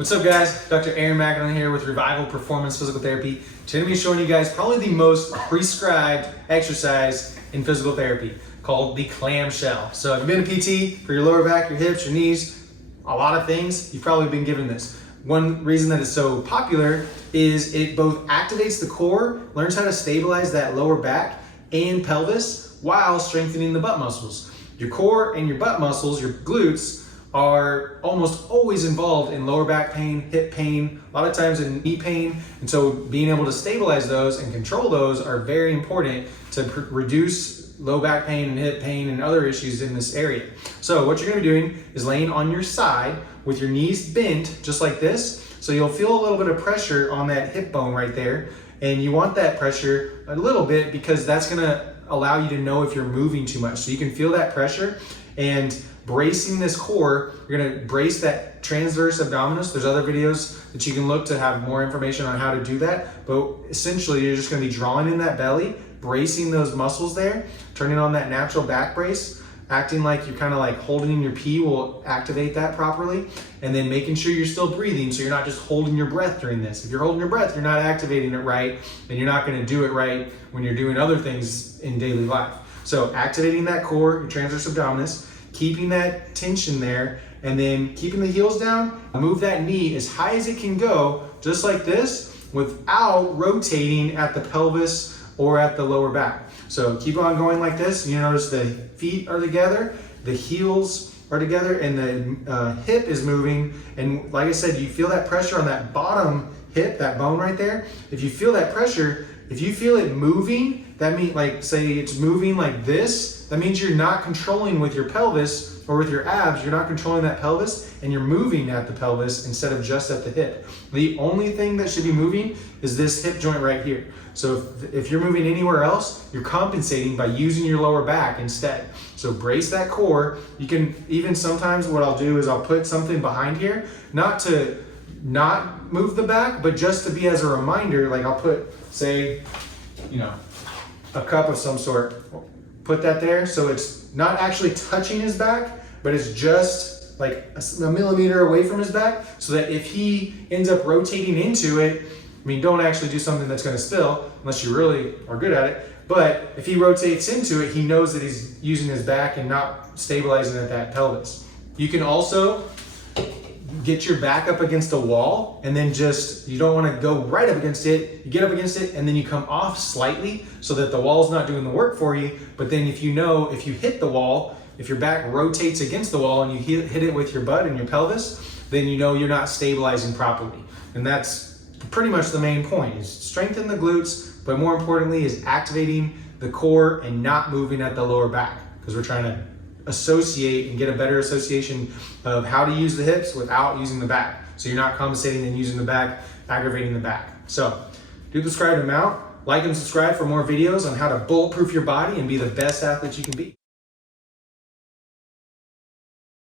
What's up guys? Dr. Aaron Macklin here with Revival Performance Physical Therapy. Today I'm going to be showing you guys probably the most prescribed exercise in physical therapy called the clamshell. So if you've been a PT for your lower back, your hips, your knees, a lot of things, you've probably been given this. One reason that it's so popular is it both activates the core, learns how to stabilize that lower back and pelvis while strengthening the butt muscles. Your core and your butt muscles, your glutes, are almost always involved in lower back pain, hip pain, a lot of times in knee pain. And so being able to stabilize those and control those are very important to reduce low back pain and hip pain and other issues in this area. So what you're gonna be doing is laying on your side with your knees bent just like this. So you'll feel a little bit of pressure on that hip bone right there. And you want that pressure a little bit because that's gonna allow you to know if you're moving too much. So you can feel that pressure and bracing this core, you're gonna brace that transverse abdominis. There's other videos that you can look to have more information on how to do that. But essentially you're just gonna be drawing in that belly, bracing those muscles there, turning on that natural back brace, acting like you're kind of like holding in your pee will activate that properly, and then making sure you're still breathing so you're not just holding your breath during this. If you're holding your breath, you're not activating it right, and you're not gonna do it right when you're doing other things in daily life. So activating that core, your transverse abdominis, keeping that tension there, and then keeping the heels down, move that knee as high as it can go, just like this, without rotating at the pelvis or at the lower back. So keep on going like this. You notice the feet are together, the heels are together, and the hip is moving. And like I said, you feel that pressure on that bottom hip, that bone right there. If you feel that pressure, if you feel it moving, that means, like say it's moving like this, that means you're not controlling with your pelvis or with your abs, you're not controlling that pelvis, and you're moving at the pelvis instead of just at the hip. The only thing that should be moving is this hip joint right here. So if you're moving anywhere else, you're compensating by using your lower back instead. So brace that core. You can even sometimes what I'll do is I'll put something behind here, not to not move the back, but just to be as a reminder. Like I'll put, say, a cup of some sort, put that there so it's not actually touching his back, but it's just like a millimeter away from his back, so that if he ends up rotating into it, I mean, don't actually do something that's going to spill unless you really are good at it, but if he rotates into it, he knows that he's using his back and not stabilizing at that pelvis. You can also get your back up against a wall, and then you don't want to go right up against it. You get up against it and then you come off slightly so that the wall's not doing the work for you. But then if you hit the wall, if your back rotates against the wall and you hit it with your butt and your pelvis, then you know you're not stabilizing properly. And that's pretty much the main point, is strengthen the glutes, but more importantly is activating the core and not moving at the lower back, because we're trying to associate and get a better association of how to use the hips without using the back. So you're not compensating and using the back, aggravating the back. So do the scribed amount, like and subscribe for more videos on how to bulletproof your body and be the best athlete you can be.